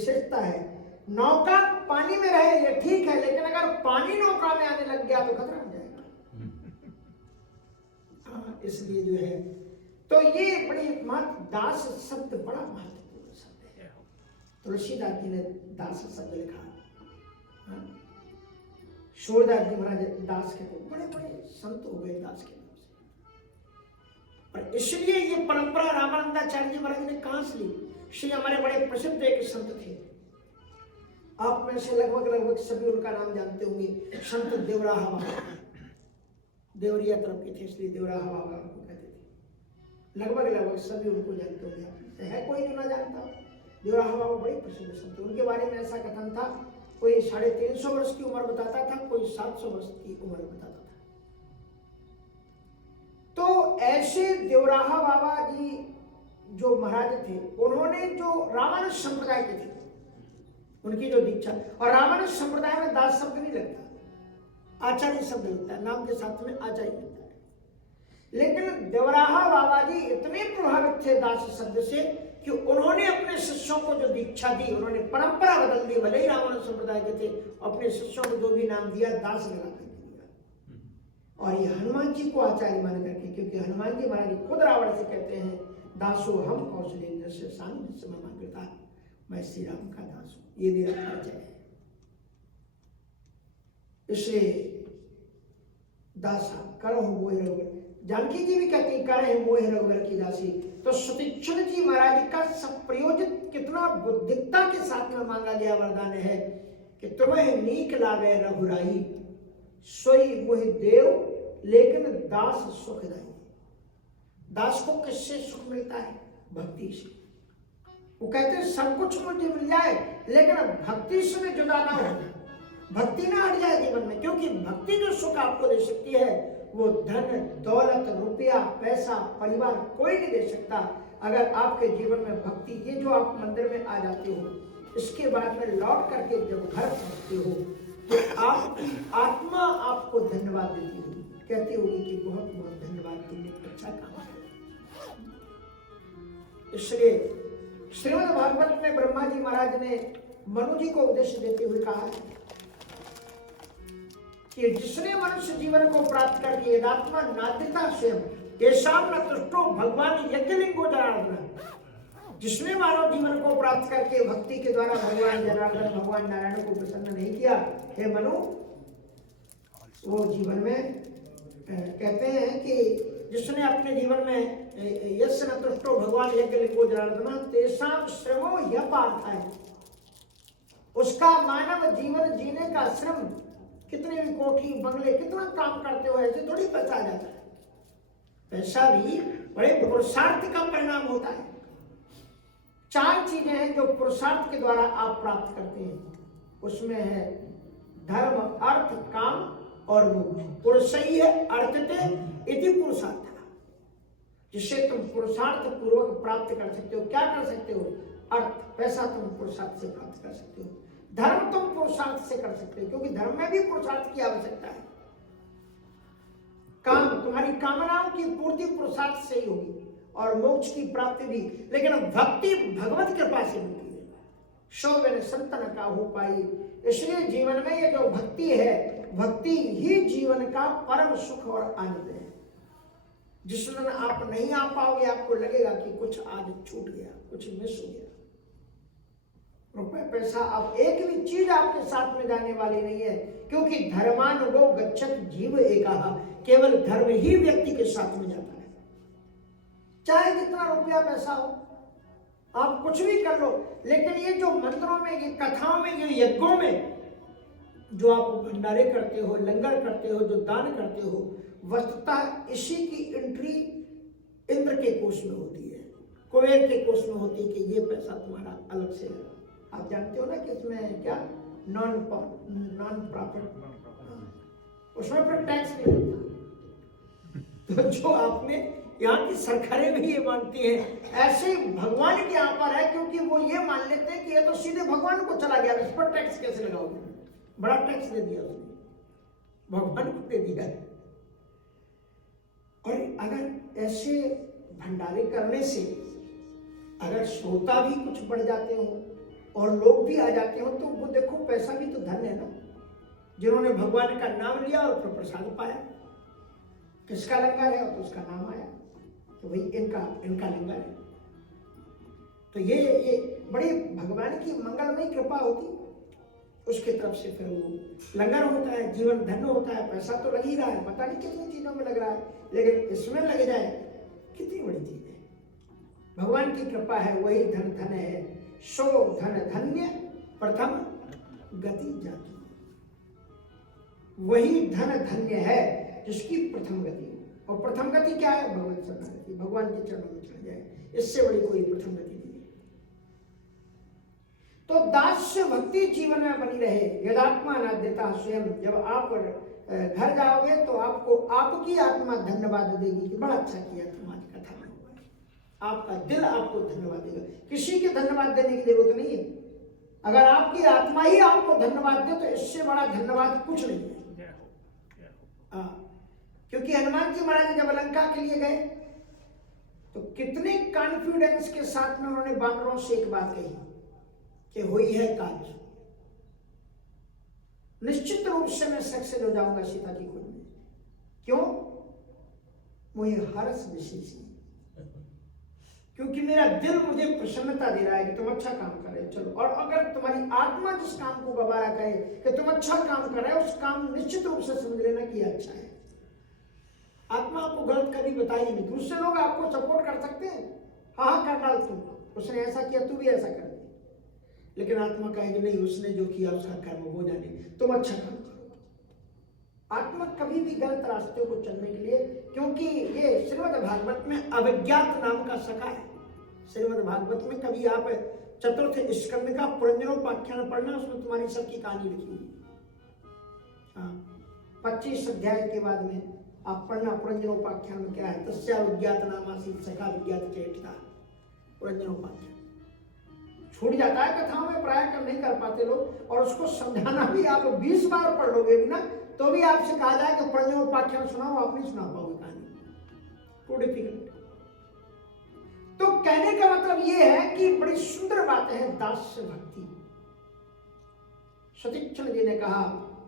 विशेषता है। नौका पानी में रहे ये ठीक है, लेकिन अगर पानी नौका में आने लग गया तो खतरा हो जाएगा। इसलिए जो है तो ये बड़ी दास शब्द बड़ा महत्वपूर्ण शब्द है। तुलसीदास जी ने दास शब्द लिखा। सूरदास जी महाराज दास के तो बड़े बड़े संत हो गए दास के नाम से। और इसलिए ये परंपरा रामानंदाचार्य जी महाराज ने कहां से ली? श्री हमारे बड़े प्रसिद्ध एक संत थे, आप में से लगभग सभी उनका नाम जानते होंगे, संत देवराहा बाबा। देवरिया तरफ के थे, इसलिए देवराहा बाबा को कहते थे। लगभग सभी उनको जानते होंगे। है कोई जो ना जानता? देवराहा बाबा बड़े प्रसिद्ध संत। उनके बारे में ऐसा कथन था, कोई 350 वर्ष की उम्र बताता था, कोई 700 वर्ष की उम्र बताता था। तो ऐसे देवराहा बाबा जी जो महाराज थे, उन्होंने जो रामानुज संप्रदाय के थे, उनकी जो दीक्षा, और रामानुज संप्रदाय में दास शब्द नहीं लगता, आचार्य शब्द लगता है, नाम के साथ में आचार्य लगता है। लेकिन देवराहा बाबा जी इतने प्रभावित थे दास शब्द से कि उन्होंने अपने शिष्यों को जो दीक्षा दी, उन्होंने परंपरा बदल दी। भले ही रामानुज संप्रदाय के थे, अपने शिष्यों को जो भी नाम दिया दास लगा करके दिया। और ये हनुमान जी को आचार्य मान करके, क्योंकि हनुमान जी महाराज खुद रावण से कहते हैं, दासो हम कौशलेंद्र से सानिध्य मम कृता, मैं श्री राम का दास हूं, ये मेरा परिचय है। इसलिए दासा करो मोह रघुवर, जानकी जी भी कहती है करे मोह रघुवर की दासी। तो सुतीक्षण जी महाराज का सब प्रयोजित कितना बुद्धिकता के साथ में मांगा गया वरदान है कि तुम्हें नीक लागे रघुराई, सोई मोह देव लेकिन दास सुखदाई। दास को किससे सुख मिलता है? भक्ति से। वो कहते हैं सब कुछ मुझे मिल जाए, लेकिन भक्ति से मैं जुदा ना हो, भक्ति ना हट जाए जीवन में। क्योंकि भक्ति जो सुख आपको दे सकती है, वो धन दौलत रुपया पैसा परिवार कोई नहीं दे सकता। अगर आपके जीवन में भक्ति, ये जो आप मंदिर में आ जाते हो, इसके बाद में लौट करके जब घर पहुंचते हो तो आपकी आत्मा आपको धन्यवाद देती होगी, कहती होगी कि बहुत बहुत धन्यवाद, तुमने अच्छा काम किया। इसलिए श्रीमद् भागवत में ब्रह्मा जी महाराज ने मनु जी को उपदेश देते हुए कहा है कि जिसने मनुष्य जीवन को प्राप्त करके यदात्मा नाद्यता स्वयं येषां न तुष्टो भगवान यज्ञलिंगो जनार्दन, जिसने मानव जीवन को प्राप्त करके भक्ति के द्वारा भगवान जनार्दन भगवान नारायण को प्रसन्न नहीं किया, हे मनु, वो जीवन में कहते हैं कि जिसने अपने जीवन में यस्य न तुष्टो भगवान यज्ञलिंगो जनार्दन तेषां श्रमो ह्यपार्थाय, उसका मानव जीवन जीने का श्रम, कितने भी कोठी बंगले कितना काम करते हो, ऐसे थोड़ी पैसा आ जाता है। पैसा भी बड़े पुरुषार्थ का परिणाम होता है। 4 चीजें हैं जो पुरुषार्थ के द्वारा आप प्राप्त करते हैं, उसमें है धर्म अर्थ काम और मोक्ष। पुरुषई है अर्थते इति पुरुषार्थ, जिससे तुम पुरुषार्थ पूर्वक प्राप्त कर सकते हो। क्या कर सकते हो? अर्थ, पैसा तुम पुरुषार्थ से प्राप्त कर सकते हो। धर्म तुम पुरुषार्थ से कर सकते हो, क्योंकि धर्म में भी पुरुषार्थ की आवश्यकता है। काम, तुम्हारी कामनाओं की पूर्ति पुरुषार्थ से ही होगी, और मोक्ष की प्राप्ति भी। लेकिन भक्ति भगवत कृपा से मिलती है, सो बिन संतन का हो पाई। इसलिए जीवन में ये जो भक्ति है, भक्ति ही जीवन का परम सुख और आनंद है। जिस दिन आप नहीं आ पाओगे, आपको लगेगा कि कुछ आज छूट गया, कुछ मिस हो गया। रुपए पैसा, अब एक भी चीज आपके साथ में जाने वाली नहीं है, क्योंकि धर्मानुगो गच्छत जीव एकाहा, केवल धर्म ही व्यक्ति के साथ में जाता है। चाहे कितना रुपया पैसा हो, आप कुछ भी कर लो, लेकिन ये जो मंदिरों में, ये कथाओं में, ये यज्ञों में जो आप भंडारे करते हो, लंगर करते हो, जो दान करते हो, वस्तुतः इसी की एंट्री इंद्र के कोष में होती है, कुबेर के कोष में होती है कि ये पैसा तुम्हारा अलग से लगा। आप जानते हो ना कि इसमें क्या नॉन प्रॉफिट, उसमें फिर टैक्स नहीं लगता। तो जो आपने यहाँ की सरकारें भी ये मानती हैं, ऐसे भगवान के यहाँ पर है, क्योंकि वो ये मान लेते हैं कि ये तो सीधे भगवान को चला गया, इस पर टैक्स कैसे लगाओगे? बड़ा टैक्स दे दिया उसने, भगवान को दे दिया। और अगर ऐसे भंडारे करने से अगर श्रोता भी कुछ बढ़ जाते हो, और लोग भी आ जाते हो तो वो देखो पैसा भी तो धन है ना, जिन्होंने भगवान का नाम लिया और फिर प्रसाद पाया। किसका लंगर है तो उसका नाम आया, तो भाई इनका लंगर है। तो ये बड़ी भगवान की मंगलमयी कृपा होती, उसकी तरफ से फिर वो लंगर होता है, जीवन धन्य होता है। पैसा तो लग ही रहा है, पता नहीं कितनी चीजों में लग रहा है, लेकिन इसमें लग जाए कितनी बड़ी चीज है। भगवान की कृपा है, वही धन धन है, सो धन धन्य प्रथम गति जाती। वही धन धन्य है जिसकी प्रथम गति। और प्रथम गति क्या है? भगवत शरणागति, भगवान के चरणों में चला जाए, इससे बड़ी कोई प्रथम गति नहीं है। तो दास्य भक्ति जीवन में बनी रहे। यदात्मा नाद्यता स्वयं, जब आप घर जाओगे तो आपको आपकी आत्मा धन्यवाद देगी कि बड़ा अच्छा किया तुम आज कथा में हुआ है। आपका दिल आपको धन्यवाद देगा, किसी के धन्यवाद देने की जरूरत नहीं है। अगर आपकी आत्मा ही आपको धन्यवाद दे तो इससे बड़ा धन्यवाद कुछ नहीं है। क्योंकि हनुमान जी महाराज जब लंका के लिए गए तो कितने कॉन्फिडेंस के साथ में उन्होंने बानरों से एक बात कही कि हुई है काज, निश्चित रूप से मैं सक्सेस हो जाऊंगा सीता की खोज में। क्यों? मुझे हर्ष विशेष, क्योंकि मेरा दिल मुझे प्रसन्नता दे रहा है कि तुम अच्छा काम कर रहे हो। चलो, और अगर तुम्हारी आत्मा जिस काम को गवारा कहे कि तुम अच्छा काम कर रहे हो, उस काम निश्चित रूप से समझ लेना कि अच्छा है। आत्मा आपको गलत कभी बताई नहीं। दूसरे लोग आपको सपोर्ट कर सकते हैं, हाँ कर डाल तू, उसने ऐसा किया तू भी ऐसा कर दे, लेकिन आत्मा कहेगी नहीं, उसने जो किया उसका कर्म हो जाने, तुम अच्छा काम करो। आत्मा कभी भी गलत रास्ते को चलने के लिए, क्योंकि ये श्रीमद् भागवत में अविज्ञात नाम का सखा है। श्रीमद् भागवत में कभी आप चतुर्थ स्कंद का पुरंजनोपाख्यान पढ़ना, उसमें तुम्हारी सबकी कहानी लिखी हुई। हाँ, 25 अध्याय के बाद में आप पढ़ना पुरंजनोपाख्यान में क्या है। तस्या विज्ञात नामासीत सखा विज्ञात चेष्टा, पुरंजनोपाख्यान छूट जाता है कथाओं में, प्राय कर नहीं कर पाते लोग, और उसको समझाना भी आप 20 बार पढ़ लोगे भी ना तो भी आपसे कहा जाए कि पुरंजनोपाख्यान सुनाओ, आप नहीं सुना पाओगे कहानी, टू डिफिकल्ट। तो कहने का मतलब ये है कि बड़ी सुंदर बात है दास्य भक्ति। सतीक्षण जी ने कहा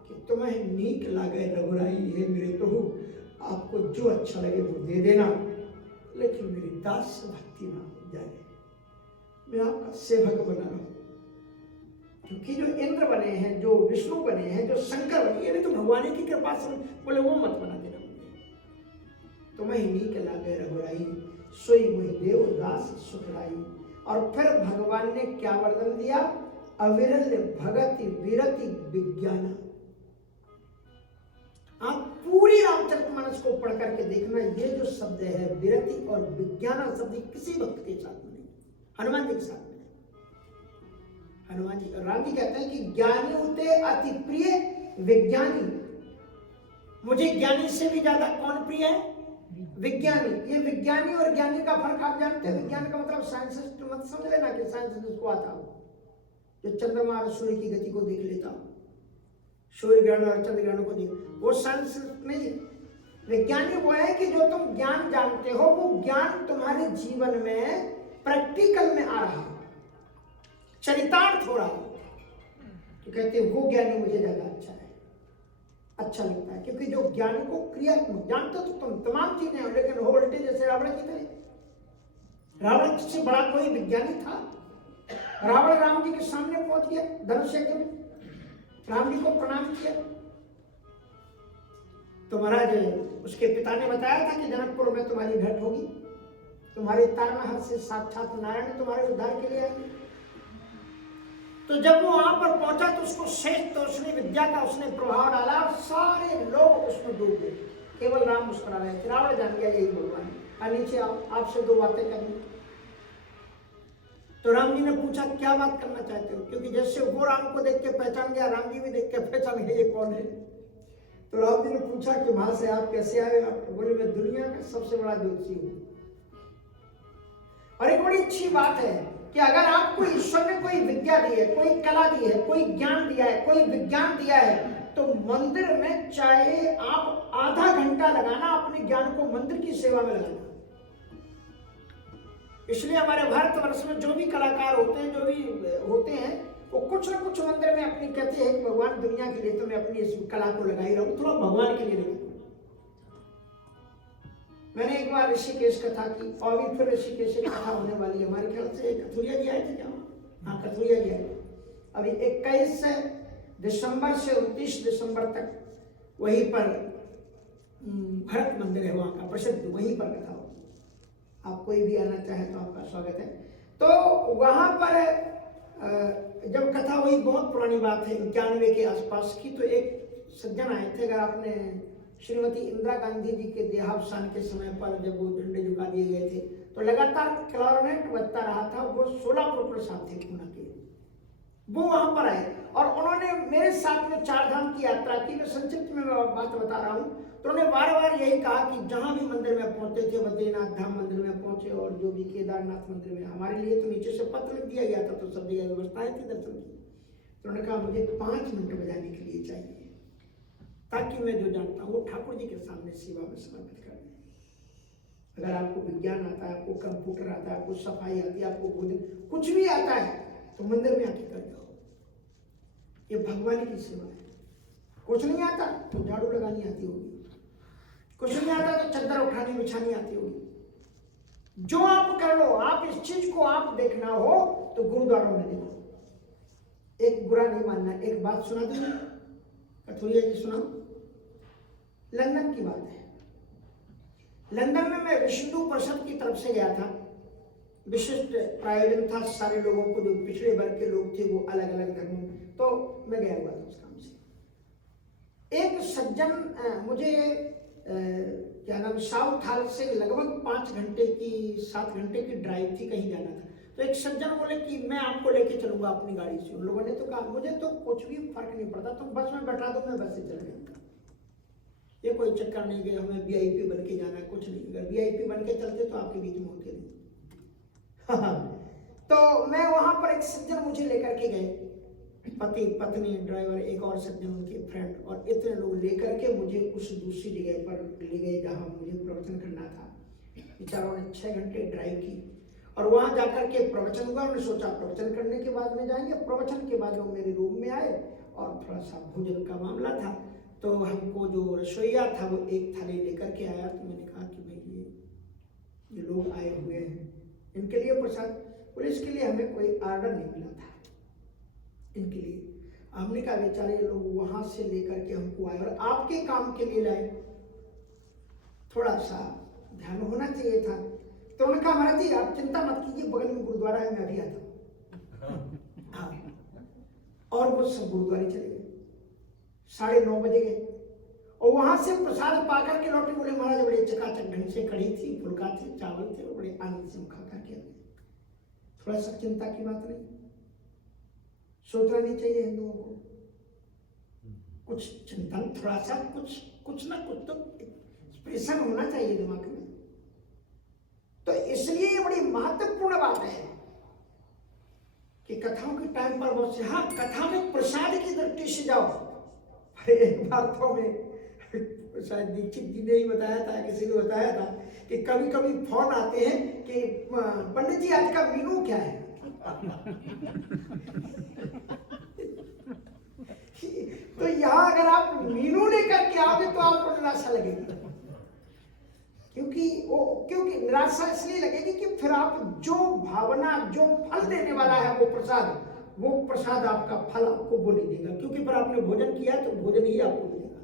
कि तुम्हें नीक लागे रघुराई, हे मेरे प्रभु आपको जो अच्छा लगे वो दे देना, लेकिन मेरी दास्य भक्ति ना हो जाए, मैं आपका सेवक बना रहा हूं। क्योंकि जो इंद्र बने हैं, जो विष्णु बने हैं, जो शंकर बने, ये भी तो भगवान की कृपा से बोले, वो मत बना देना मुझे। तुम्हें नीक लागे रघुराई, सोई मुहि देव दास सुखराई। और फिर भगवान ने क्या वरदान दिया? अविरल भगति विरति विज्ञान। आप पूरी रामचरितमानस को पढ़ करके देखना, ये जो शब्द है विरति और विज्ञान शब्द किसी भक्त के साथ नहीं, हनुमान जी के साथ में। हनुमान जी, राम जी कहते हैं कि ज्ञानी होते अति प्रिय विज्ञानी। मुझे ज्ञानी से भी ज्यादा कौन प्रिय है? विज्ञानी। ये विज्ञानी और ज्ञानी का फर्क आप जानते हैं? विज्ञान का मतलब साइंसिस्ट मत समझ लेना कि साइंसिस्ट जिसको आता हो, जो चंद्रमा और सूर्य की गति को देख लेता हो, सूर्य ग्रहण और चंद्र ग्रहण को देख, वो साइंस नहीं। विज्ञानी वो है कि जो तुम ज्ञान जानते हो वो ज्ञान तुम्हारे जीवन में प्रैक्टिकल में आ रहा हो, चरितार्थ हो रहा हो, तो कहते हैं वो ज्ञानी मुझे ज्यादा अच्छा लगता है। क्योंकि जो ज्ञान को क्रियात्मक, जानते तो तुम तमाम चीजें हो, लेकिन हो उल्टे जैसे रावण की तरह। रावण से बड़ा कोई विज्ञानी था? रावण राम जी के सामने पहुंच गया धनुष यज्ञ में, राम जी को प्रणाम किया तो महाराज उसके पिता ने बताया था कि जनकपुर में तुम्हारी भेंट होगी, तुम्हारे तारनाहर से साक्षात नारायण तुम्हारे उद्धार के लिए आएंगे। तो जब वो वहां पर पहुंचा तो उसको श्रेष्ठ, तो उसने विद्या का उसने प्रभाव डाला और सारे लोग उसमें डूब गए, केवल राम मुस्कुरा रहे थे। रावण जान गया यही भगवान है, नीचे आओ आपसे दो बातें करनी। तो राम जी ने पूछा क्या बात करना चाहते हो? क्योंकि जैसे वो राम को देख के पहचान गया, राम जी भी देख के पहचान गए ये कौन है। तो राम जी ने पूछा कि वहां से आप कैसे आए? आप बोले मैं दुनिया का सबसे बड़ा ज्योतिषी हूं। और एक बड़ी अच्छी बात है कि अगर आपको ईश्वर ने कोई विद्या दी है, कोई कला दी है, कोई ज्ञान दिया है, कोई विज्ञान दिया है, तो मंदिर में चाहे आप आधा घंटा लगाना अपने ज्ञान को मंदिर की सेवा में लगाना। इसलिए हमारे भारतवर्ष में जो भी कलाकार होते हैं, जो भी होते हैं, वो कुछ ना कुछ मंदिर में अपनी कहते हैं कि भगवान दुनिया के लिए तो मैं अपनी इस कला को लगाई रहूं, थोड़ा भगवान के लिए लगाऊं। मैंने एक बार ऋषिकेश कथा की, और भी फिर ऋषिकेश से कथा होने वाली है। हमारे ख्याल से कथुरिया जी आए थे क्या? हाँ, कथुरिया जी आए। अभी 21 दिसंबर से 29 दिसंबर तक वहीं पर भरत मंदिर है, वहाँ का प्रसिद्ध, वहीं पर कथा हो। आप कोई भी आना चाहे तो आपका स्वागत है। तो वहाँ पर जब कथा हुई, बहुत पुरानी बात है, 91 के आसपास की, तो एक सज्जन आए थे। अगर आपने श्रीमती इंदिरा गांधी जी के देहावसान के समय पर जब वो झंडे झुका दिए गए थे, तो लगातार क्लारनेट बजता रहा था। वो 16 प्रोफेसर साहब थे पूना के, वो वहां पर आए और उन्होंने मेरे साथ में 4 धाम की यात्रा की। मैं संक्षिप्त में बात बता रहा हूँ। तो उन्होंने बार बार यही कहा कि जहां भी मंदिर में पहुंचते थे, बद्रीनाथ धाम मंदिर में पहुंचे और जो भी केदारनाथ मंदिर में, हमारे लिए तो नीचे से पत्र लिख दिया गया था, तो सब जगह व्यवस्थाएं थी दर्शन की। तो उन्होंने कहा मुझे 5 मिनट बजाने के लिए चाहिए, ताकि मैं जो जानता हूँ वो ठाकुर जी के सामने सेवा में समर्पित कर दें। अगर आपको विज्ञान आता है, आपको कंप्यूटर आता है, आपको सफाई आती है, आपको भोजन कुछ भी आता है, तो मंदिर में आके कर जाओ। ये भगवान की सेवा है। कुछ नहीं आता तो झाड़ू लगानी आती होगी, कुछ नहीं आता तो चद्दर उठानी बिछानी आती होगी। जो आप कर लो, आप इस चीज को आप देखना हो तो गुरुद्वारों में देखो। एक बुरा नहीं मानना। एक बात सुना दी कथुरिया जी, सुना। लंदन की बात है। लंदन में मैं विष्णु परिषद की तरफ से गया था। विशिष्ट प्रायोजन था सारे लोगों को, जो पिछड़े वर्ग के लोग थे वो अलग अलग धर्मों, तो मैं गया हुआ था उस काम से। एक सज्जन मुझे क्या नाम, साउथ हाल से लगभग 5 घंटे की 7 घंटे की ड्राइव थी, कहीं जाना था। तो एक सज्जन बोले कि मैं आपको लेके चलूंगा अपनी गाड़ी से। उन लोगों ने तो कहा मुझे तो कुछ भी फर्क नहीं पड़ता, तुम बस में बैठा दो, मैं बस से चल जाऊंगा। ये कोई चक्कर नहीं कि हमें वीआईपी बन के जाना है, कुछ नहीं। अगर वीआईपी बन के चलते तो आपके बीच में होते नहीं। तो मैं वहां पर एक सज्जन मुझे लेकर के गए, पति पत्नी ड्राइवर, एक और सज्जन उनके फ्रेंड, और इतने लोग लेकर के मुझे उस दूसरी जगह पर ले गए जहां मुझे प्रवचन करना था। बेचारों ने 6 घंटे ड्राइव की और वहां जाकर के प्रवचन हुआ। उन्होंने सोचा प्रवचन करने के बाद में जाएंगे। प्रवचन के बाद वो मेरे रूम में आए और थोड़ा सा भोजन का मामला था, तो हमको जो रसोईया था वो एक थाली लेकर के आया। तो मैंने कहा कि भाई ये लोग आए हुए हैं, इनके लिए प्रसाद। पुलिस के लिए हमें कोई आर्डर नहीं मिला था इनके लिए। हमने कहा बेचारे लोग वहां से लेकर के हमको आए और आपके काम के लिए लाए, थोड़ा सा ध्यान होना चाहिए था। तो उन्होंने कहा महाराज जी आप चिंता मत कीजिए, बगल में गुरुद्वारा है, मैं अभी आता हूँ। हाँ, और वो सब गुरुद्वारे चले गए। 9:30 बजे गए और वहां से प्रसाद पाकर के लौटे। बोले महाराज बड़े चकाचक ढंग से कढ़ी थी, फुल्का थे, चावल थे, और बड़े आनंद से खा करके। थोड़ा सा चिंता की बात नहीं, सोचना नहीं चाहिए हिंदुओं को कुछ चिंतन, थोड़ा सा कुछ ना कुछ तो एक्सप्रेशन होना चाहिए दिमाग में। तो इसलिए ये बड़ी महत्वपूर्ण बात है कि कथाओं के टाइम पर बहुत से, हाँ कथा में प्रसाद की दृष्टि से जाओ। एक बार तो में शायद दीक्षित जी ने ही बताया था, किसी ने बताया था कि कभी कभी फोन आते हैं कि पंडित जी आज का मेनू क्या है। तो यहाँ अगर आप मेनू लेकर के आओगे तो आपको निराशा लगेगी। क्योंकि निराशा इसलिए लगेगी कि फिर आप जो भावना, जो फल देने वाला है वो प्रसाद आपका फल आपको वो नहीं देगा। क्योंकि फिर आपने भोजन किया तो भोजन ही आपको देगा।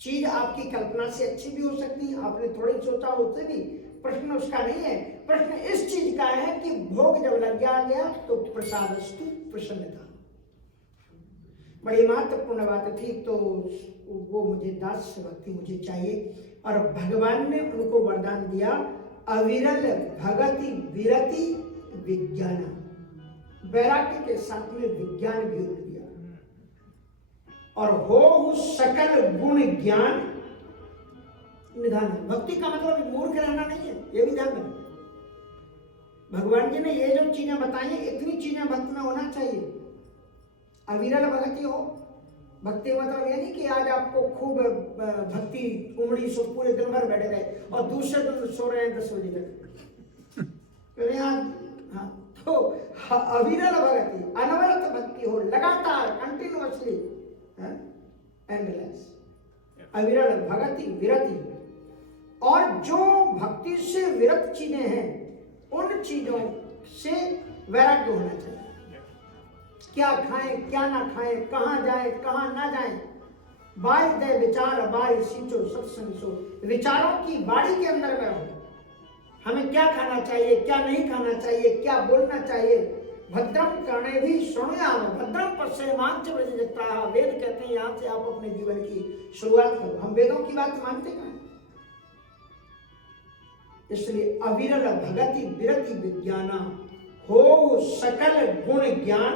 चीज आपकी कल्पना से अच्छी भी हो सकती है, आपने थोड़ी सोचा उससे भी, प्रश्न उसका नहीं है। प्रश्न इस चीज का है कि भोग जब लग गया तो प्रसादस्तु प्रसन्नता। बड़ी महत्वपूर्ण बात थी। तो वो मुझे दास भक्ति मुझे चाहिए, और भगवान ने उनको वरदान दिया अविरल भगति विरति विज्ञान। वैराग्य के साथ में विज्ञान भी जोड़ दिया, और हो सकल गुण ज्ञान निधान। भक्ति का मतलब मूर्ख रहना नहीं है, ये भी ध्यान रखना। भगवान जी ने ये जो चीजें बताई हैं, इतनी चीजें भक्ति में होना चाहिए। अविरल भक्ति हो। भक्ति मतलब ये नहीं कि आज आपको खूब भक्ति उमड़ी सो पूरे दिन भर बैठे रहे और दूसरे दिन सो रहे हैं 10 बजे तक। हाँ, तो अविरल भक्ति, अनवरत भक्ति हो, लगातार, कंटिन्यूअसली, एंडलेस, अविरल भक्ति, विरति। और जो भक्ति से विरत चीजें हैं, उन चीजों से वैराग्य होना चाहिए। क्या खाएं, क्या ना खाएं, कहां जाए, कहां ना जाएं, बाई दे विचार बाई सींचो सत्संग सो, विचारों की बाड़ी के अंदर में रहो। हमें क्या खाना चाहिए, क्या नहीं खाना चाहिए, क्या बोलना चाहिए। भद्रम कर्णे भी शृणुयाम, भद्रम पश्येमांच व्रजजत्राः, वेद कहते हैं यहां से आप अपने जीवन की शुरुआत करो। हम वेदों की बात मानते कहां? इसलिए अविरल भगति विरति विज्ञाना हो सकल गुण ज्ञान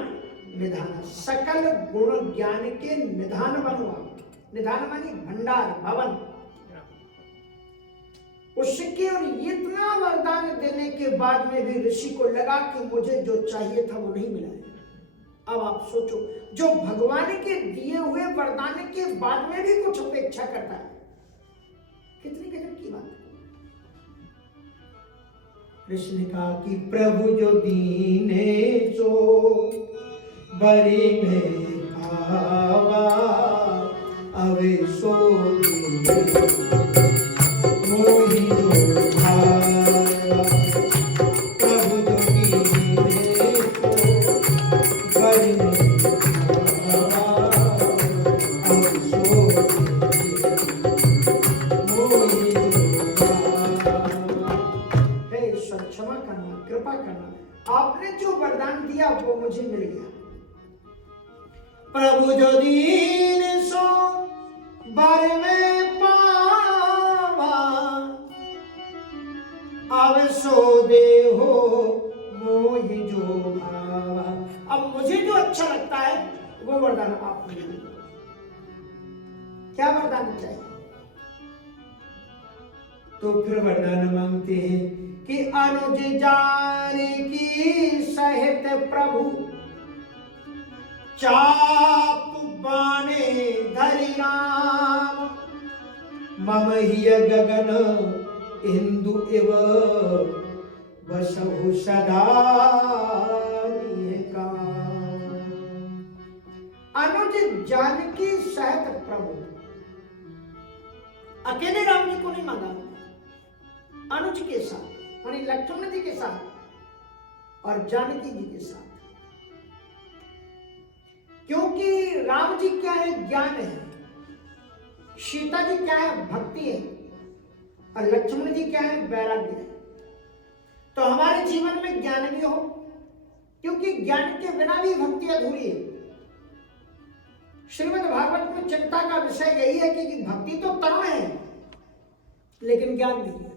निधान, सकल गुण ज्ञान के निधान बनो आप। निधान मानी भंडार, भवन। उसके और इतना वरदान देने के बाद में भी ऋषि को लगा कि मुझे जो चाहिए था वो नहीं मिला है। अब आप सोचो, जो भगवान के दिए हुए वरदान के बाद में भी कुछ अपेक्षा करता है, कितनी गजब की बात है। ऋषि ने कहा कि प्रभु जो दीने सो बरी में भावा, अवे सो मोहि जो भावा, प्रभु जो दीने सो बरी में भावा, अवे सो मोहि जो भावा। हे ईश्वर, क्षमा करना, कृपा करना, आपने जो वरदान दिया वो मुझे मिल गया। प्रभु जो दीन सो बर में पावा, अब सो दे हो मोहि जो भावा। अब मुझे जो अच्छा लगता है वो वरदान आप मुझे दे। क्या वरदान चाहिए? तो फिर वरदान मांगते हैं कि अनुज जानकी सहित प्रभु चाप बाणे धरि राम, मम हिय गगन इंदु इव बसहु सदा काम। अनुज जानकी सहित प्रभु, अकेले राम जी को नहीं मांगा, अनुज के साथ, यानी लक्ष्मण जी के साथ और जानकी जी के साथ। क्योंकि राम जी क्या है? ज्ञान है। सीता जी क्या है? भक्ति है। और लक्ष्मण जी क्या है? वैराग्य है। तो हमारे जीवन में ज्ञान भी हो, क्योंकि ज्ञान के बिना भी भक्ति अधूरी है। श्रीमद् भागवत में चिंता का विषय यही है कि भक्ति तो तरुण है लेकिन ज्ञान नहीं है।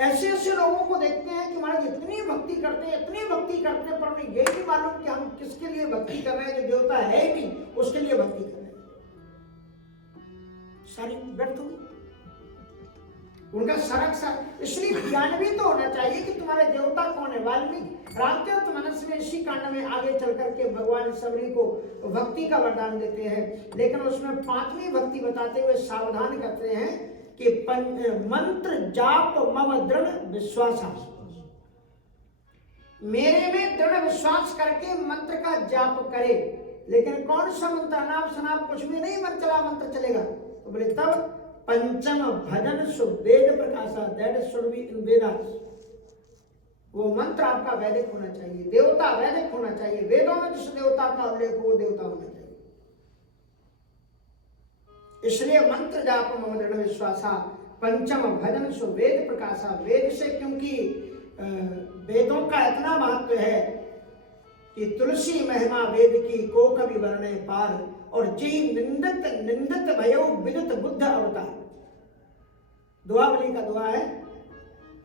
ऐसे ऐसे लोगों को देखते हैं कि महाराज इतनी भक्ति करते हैं, इतनी भक्ति करते हैं, पर उन्हें ये नहीं मालूम कि हम किसके लिए भक्ति कर रहे हैं। जो देवता है ही नहीं, उसके लिए भक्ति कर रहे हैं। सारी व्यर्थ हुई उनका सारा। इसलिए ज्ञान भी तो होना चाहिए कि तुम्हारे देवता कौन है। वाल्मीकि रामचरितमानस में इसी कांड में आगे चल करके भगवान सबरी को भक्ति का वरदान देते हैं, लेकिन उसमें 5वीं भक्ति बताते हुए सावधान करते हैं कि मंत्र जाप मम दृढ़ विश्वास, मेरे में दृढ़ विश्वास करके मंत्र का जाप करे। लेकिन कौन सा मंत्र? अनाप शनाप कुछ भी नहीं मन चला मंत्र चलेगा। तो बोले तब पंचम भजन सुवेद प्रकाशा, that should be in Vedas. वो मंत्र आपका वैदिक होना चाहिए, देवता वैदिक होना चाहिए। वेदों में जिस देवता का उल्लेख हो वो देवता होना चाहिए। इसलिए मंत्र जाप मम दृढ़ विश्वासा, पंचम भजन सुवेद प्रकाशा। वेद से, क्योंकि वेदों का इतना महत्व है कि तुलसी महिमा वेद की को कवि वर्णे पार, और जी निंदित निंदित भयो विदित बुद्ध अवतार। दुआवली का दुआ है,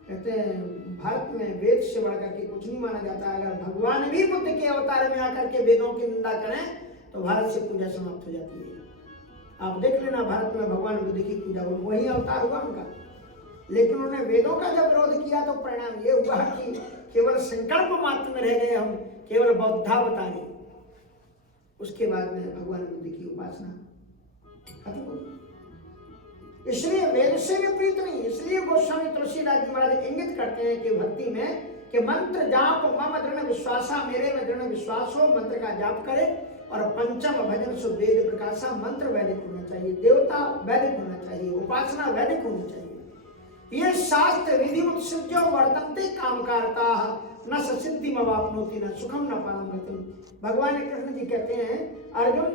कहते हैं भारत में वेद से बढ़कर के कुछ नहीं माना जाता। अगर भगवान भी बुद्ध के अवतार में आकर के वेदों की निंदा करें तो भारत से पूजा समाप्त हो जाती है। आप देख लेना भारत में भगवान बुद्ध की पूजा, वही अवतार हुआ उनका। लेकिन उन्होंने वेदों का जब विरोध किया तो परिणाम ये हुआ कि केवल संकल्प मात्र में रह गए हम, केवल बौद्धावतारी। उसके बाद में भगवान बुद्ध की उपासना खत्म हो गई। इसलिए वेद से विपरीत नहीं। इसलिए गोस्वामी तुलसीदास जी महाराज इंगित करते हैं कि भक्ति में कि मंत्र जाप मम दृढ़ विश्वासा, मेरे में दृढ़ विश्वास हो, मंत्र का जाप करे। और पंचम भजन सो वेद प्रकाशा, मंत्र वैदिक होना चाहिए, देवता वैदिक होना चाहिए, उपासना वैदिक होनी चाहिए। ये शास्त्र विधि उत्सृज्यो वर्तन्ते कामकारता न सिद्धि मवाप्नोति न सुखम न परम गतिम। भगवान कृष्ण जी कहते हैं अर्जुन,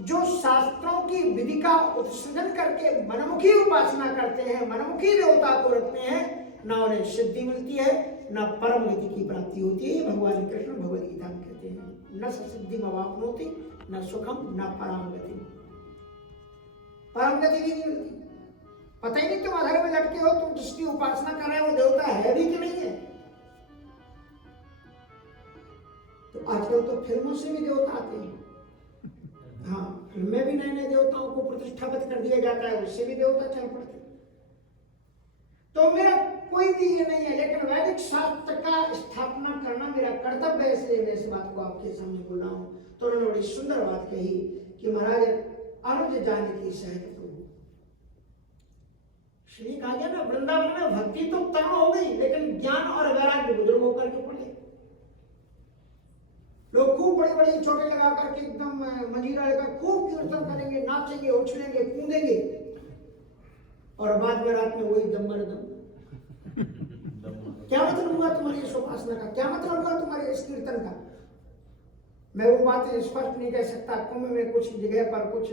जो शास्त्रों की विधि का उत्सृजन करके मनमुखी उपासना करते हैं, मनमुखी देवता को रखते हैं, न उन्हें सिद्धि मिलती है न परम गति की प्राप्ति होती है। भगवान कृष्ण भगवद गीता में कहते हैं न सिद्धि मवाप्नोति न सुखम न परम गति। परम गति भी नहीं मिलती। पता ही नहीं तुम अधर में लटके हो, तुम जिसकी उपासना कर रहे हो वो देवता है भी कि नहीं है। तो आजकल तो फिल्मों से भी देवता आते हैं। हाँ, फिल्में भी नए नए देवताओं को प्रतिष्ठापित कर दिया जाता है, उससे भी देवता चल पड़ते। तो मेरा कोई भी ये नहीं है, लेकिन वैदिक शास्त्र का स्थापना करना मेरा कर्तव्य है, इसलिए मैं इस बात को आपके सामने बोल रहा हूँ। तो उन्होंने बड़ी सुंदर बात कही कि महाराज अनुज जानकी सहज प्रभु। श्री कहा गया ना, वृंदावन में भक्ति तो तरण हो गई, लेकिन ज्ञान और वैराग्य बुजुर्ग होकर के पड़े। लोग खूब बड़ी बड़ी छोटे लगा करके एकदम मंजीरा लेकर खूब कीर्तन करेंगे, नाचेंगे, उछलेंगे, कूदेंगे, और बाद में रात में वही दम दम। क्या मतलब हुआ तुम्हारी इस उपासना का? क्या मतलब हुआ तुम्हारे इस कीर्तन का? मैं वो बातें स्पष्ट नहीं कह सकता। कुंभ में कुछ जगह पर कुछ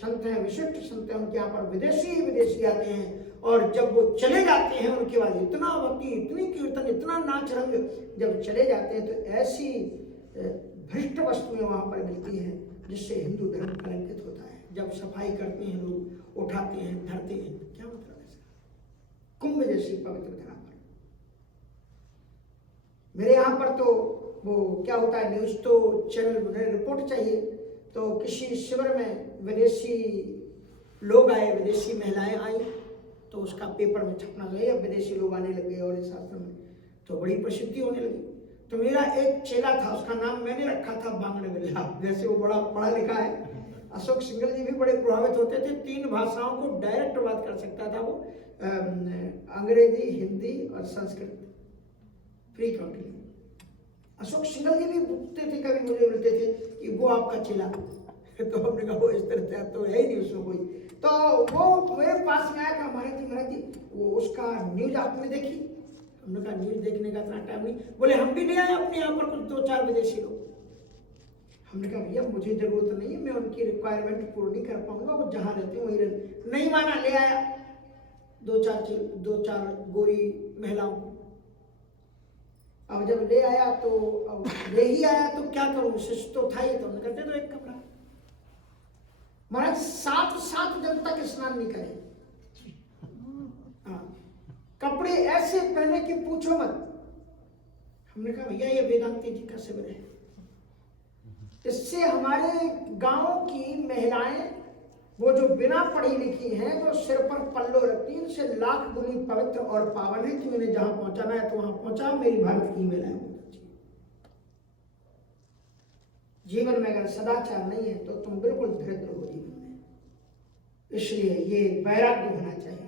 संत हैं, विशिष्ट संत हैं, उनके यहाँ पर विदेशी आते हैं, और जब वो चले जाते हैं उनके बाद इतना भक्ति, इतनी कीर्तन, इतना नाच रंग, जब चले जाते हैं तो ऐसी भ्रष्ट वस्तुएं वहां पर मिलती हैं जिससे हिंदू धर्म कलंकित होता है। जब सफाई करते हैं लोग, उठाते हैं, धरते हैं, क्या मतलब है इसका? कुंभ जैसी पवित्र धरा पर मेरे यहाँ पर तो वो क्या होता है, न्यूज तो चैनल रिपोर्ट चाहिए, तो किसी शिविर में विदेशी लोग आए, विदेशी महिलाएं आई, तो उसका पेपर में छपना चाहिए। अब विदेशी लोग आने लग गए और इस आश्रम में तो बड़ी प्रसिद्धि होने लगी। तो मेरा एक चेला था, उसका नाम मैंने रखा था बांगड़े बिल्ला, जैसे वो बड़ा पढ़ा लिखा है। अशोक सिंगल जी भी बड़े प्रभावित होते थे, 3 भाषाओं को डायरेक्ट बात कर सकता था वो, अंग्रेजी, हिंदी और संस्कृत फ्री काउंटिंग। अशोक सिंगल जी भी पूछते थे, कभी मुझे बोलते थे कि वो आपका चेला, तो हमने कहा वो इस तरह तो है ही नहीं उसमें कोई। तो वो मेरे पास में आया, कहा महाराज जी वो उसका न्यूज आपने देखी? हमने कहा न्यूज देखने का इतना टाइम नहीं। बोले हम भी ले आए अपने यहाँ पर कुछ 2-4 विदेशी लोग। हमने कहा भैया मुझे जरूरत नहीं है, मैं उनकी रिक्वायरमेंट पूरी नहीं कर पाऊंगा, वो जहाँ रहते हैं वहीं रहते। नहीं माना, ले आया 2-4 गोरी महिलाओं को। अब जब ले आया तो अब ले ही आया तो क्या करूं, शिष्य तो था ही, तो हमने कहते तो एक कपड़ा। महाराज 7 दिन तक स्नान नहीं करे, कपड़े ऐसे पहने कि पूछो मत। हमने कहा भैया ये वेदांती जी का शिविर है, इससे हमारे गांव की महिलाएं वो जो बिना पढ़ी लिखी हैं, जो सिर पर पल्लो रखती हैं, इनसे लाख गुनी पवित्र और पावन है कि उन्हें जहां पहुंचाना है तो वहां पहुंचा। मेरी भारत की महिलाएं जीवन में अगर सदाचार नहीं है तो तुम बिल्कुल दरिद्र हो जीवन में। इसलिए ये वैराग्य होना चाहिए।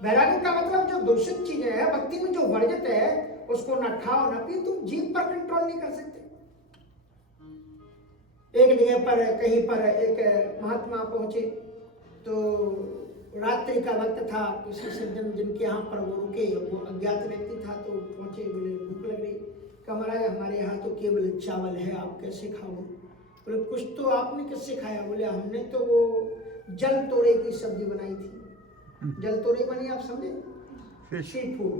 वैराग्य का मतलब जो दूषित चीजें है, भक्ति में जो वर्जित है, उसको ना खाओ ना पियो। तुम जीभ पर कंट्रोल नहीं कर सकते। एक जगह पर कहीं पर एक महात्मा पहुंचे, तो रात्रि का वक्त था, किसी सज्जन जिनके यहाँ पर वो रुके, वो अज्ञात व्यक्ति था, तो पहुंचे, बोले भूख लग रही। कहा महाराज हमारे यहाँ तो केवल चावल है, आप कैसे खाओगे? बोले कुछ तो आपने किससे खाया? बोले हमने तो वो जल तोड़े की सब्जी बनाई थी। जल तोड़े बनी, आप समझे? Sea food.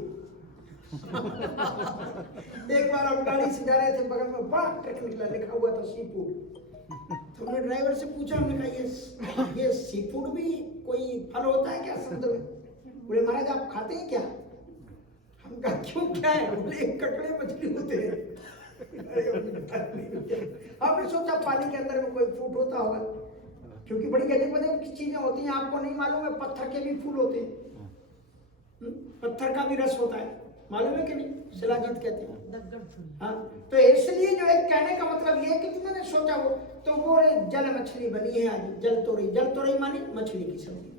एक बार हम गाड़ी से जा रहे थे, बगल में बड़ा ट्रक निकला, लिखा हुआ था सी फूड। तो हमने ड्राइवर से पूछा, हमने कहा ये सी फूड भी कोई फल होता है क्या समुद्र में? बोले महाराज आप खाते हैं क्या? हम कहा क्यों, क्या है? बोले ककड़े मछली होते हैं। आपने सोचा पानी के अंदर में कोई फ्रूट होता होगा, क्योंकि बड़ी गजब की चीजें होती हैं, आपको नहीं मालूम है। पत्थर के भी फूल होते हैं, पत्थर का भी रस होता है, मालूम है कि नहीं? शिलाजीत कहते हैं। हाँ, तो इसलिए जो है कहने का मतलब ये है कि तुमने सोचा वो, तो वो जल मछली बनी है आज, जल तोरई मानी मछली की सब्जी।